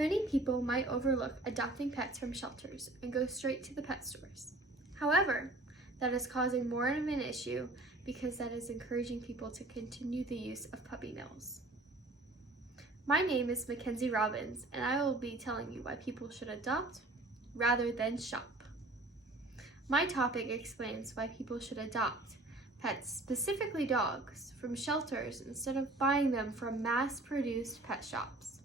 Many people might overlook adopting pets from shelters and go straight to the pet stores. However, that is causing more of an issue because that is encouraging people to continue the use of puppy mills. My name is Mackenzie Robbins, and I will be telling you why people should adopt rather than shop. My topic explains why people should adopt pets, specifically dogs, from shelters instead of buying them from mass-produced pet shops,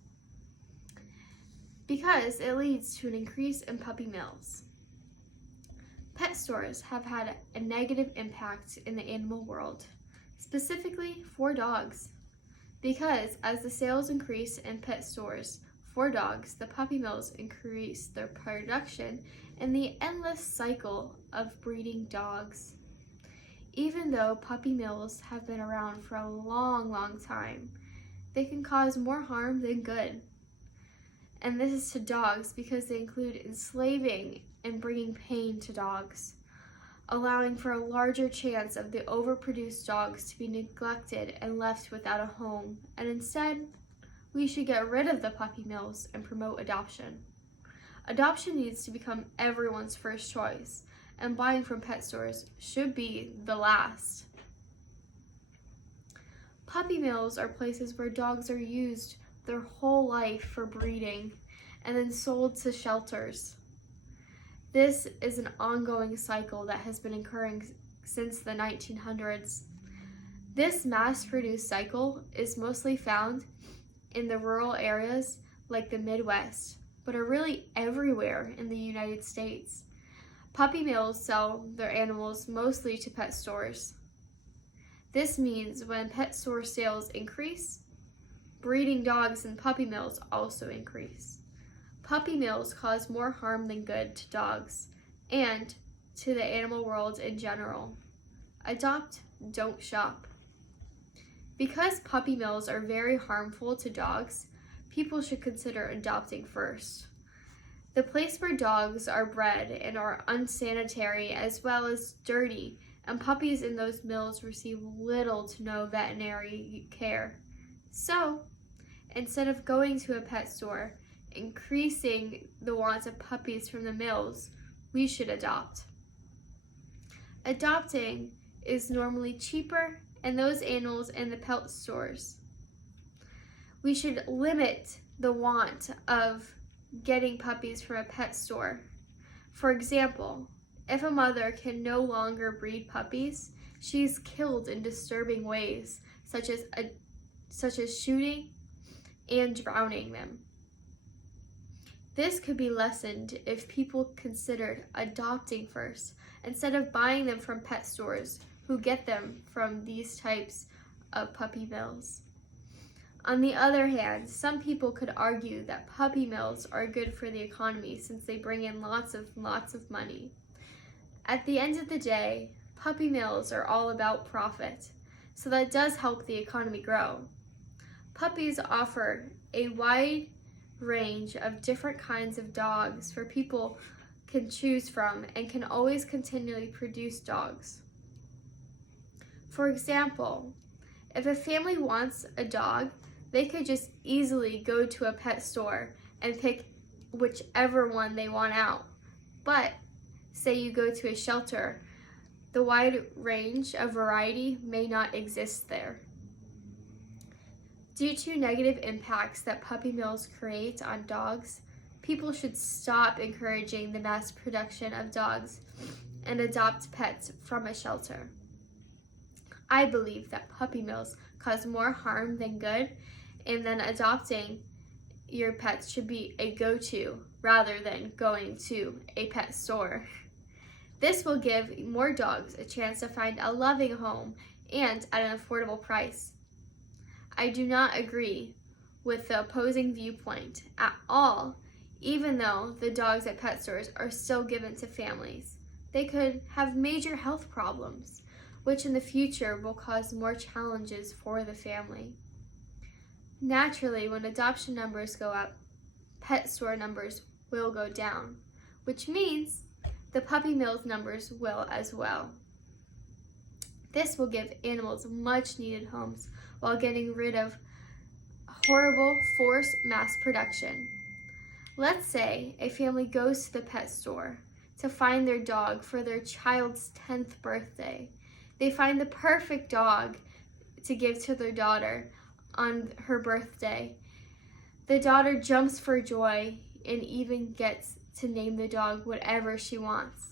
because it leads to an increase in puppy mills. Pet stores have had a negative impact in the animal world, specifically for dogs, because as the sales increase in pet stores for dogs, the puppy mills increase their production and the endless cycle of breeding dogs. Even though puppy mills have been around for a long time, they can cause more harm than good. And this is to dogs because they include enslaving and bringing pain to dogs, allowing for a larger chance of the overproduced dogs to be neglected and left without a home. And instead, we should get rid of the puppy mills and promote adoption. Adoption needs to become everyone's first choice, and buying from pet stores should be the last. Puppy mills are places where dogs are used their whole life for breeding and then sold to shelters. This is an ongoing cycle that has been occurring since the 1900s. This mass-produced cycle is mostly found in the rural areas like the Midwest, but are really everywhere in the United States. Puppy mills sell their animals mostly to pet stores. This means when pet store sales increase, breeding dogs in puppy mills also increase. Puppy mills cause more harm than good to dogs and to the animal world in general. Adopt, don't shop. Because puppy mills are very harmful to dogs, people should consider adopting first. The place where dogs are bred and are unsanitary as well as dirty, and puppies in those mills receive little to no veterinary care. So, instead of going to a pet store, increasing the wants of puppies from the mills, we should adopt. Adopting is normally cheaper and those animals in the pet stores. We should limit the want of getting puppies from a pet store. For example, if a mother can no longer breed puppies, she is killed in disturbing ways, such as shooting and drowning them. This could be lessened if people considered adopting first instead of buying them from pet stores who get them from these types of puppy mills. On the other hand, some people could argue that puppy mills are good for the economy since they bring in lots of money. At the end of the day, puppy mills are all about profit, so that does help the economy grow. Puppies offer a wide range of different kinds of dogs for people can choose from and can always continually produce dogs. For example, if a family wants a dog, they could just easily go to a pet store and pick whichever one they want out. But say you go to a shelter, the wide range of variety may not exist there. Due to negative impacts that puppy mills create on dogs, people should stop encouraging the mass production of dogs and adopt pets from a shelter. I believe that puppy mills cause more harm than good, and then adopting your pets should be a go-to rather than going to a pet store. This will give more dogs a chance to find a loving home and at an affordable price. I do not agree with the opposing viewpoint at all, even though the dogs at pet stores are still given to families. They could have major health problems, which in the future will cause more challenges for the family. Naturally, when adoption numbers go up, pet store numbers will go down, which means the puppy mills numbers will as well. This will give animals much needed homes while getting rid of horrible forced mass production. Let's say a family goes to the pet store to find their dog for their child's 10th birthday. They find the perfect dog to give to their daughter on her birthday. The daughter jumps for joy and even gets to name the dog whatever she wants.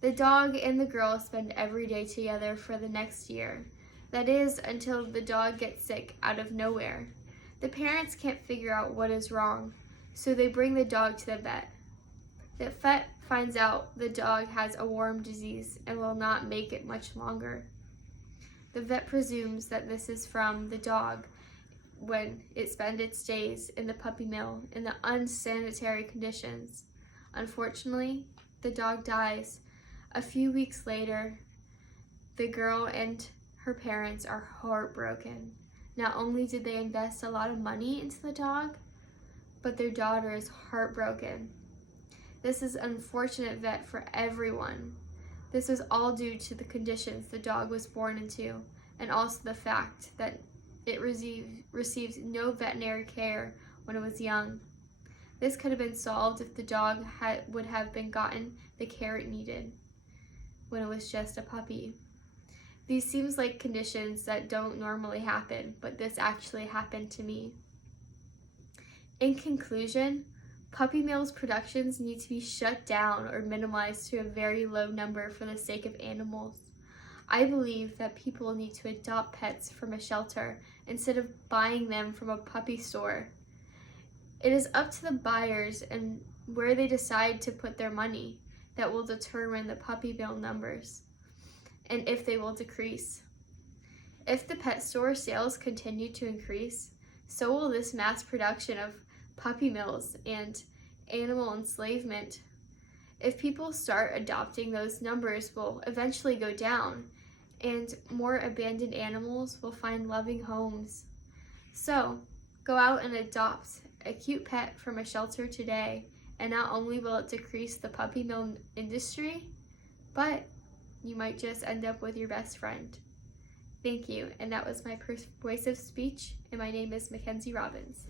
The dog and the girl spend every day together for the next year. That is, until the dog gets sick out of nowhere. The parents can't figure out what is wrong, so they bring the dog to the vet. The vet finds out the dog has a worm disease and will not make it much longer. The vet presumes that this is from the dog when it spent its days in the puppy mill in the unsanitary conditions. Unfortunately, the dog dies. A few weeks later, the girl and her parents are heartbroken. Not only did they invest a lot of money into the dog, but their daughter is heartbroken. This is an unfortunate vet for everyone. This was all due to the conditions the dog was born into, and also the fact that it received no veterinary care when it was young. This could have been solved if the dog would have been gotten the care it needed when it was just a puppy. These seems like conditions that don't normally happen, but this actually happened to me. In conclusion, puppy mills productions need to be shut down or minimized to a very low number for the sake of animals. I believe that people need to adopt pets from a shelter instead of buying them from a puppy store. It is up to the buyers and where they decide to put their money that will determine the puppy mill numbers and if they will decrease. If the pet store sales continue to increase, so will this mass production of puppy mills and animal enslavement. If people start adopting, those numbers will eventually go down and more abandoned animals will find loving homes. So, go out and adopt a cute pet from a shelter today, and not only will it decrease the puppy mill industry, but you might just end up with your best friend. Thank you, and that was my persuasive speech, and my name is Mackenzie Robbins.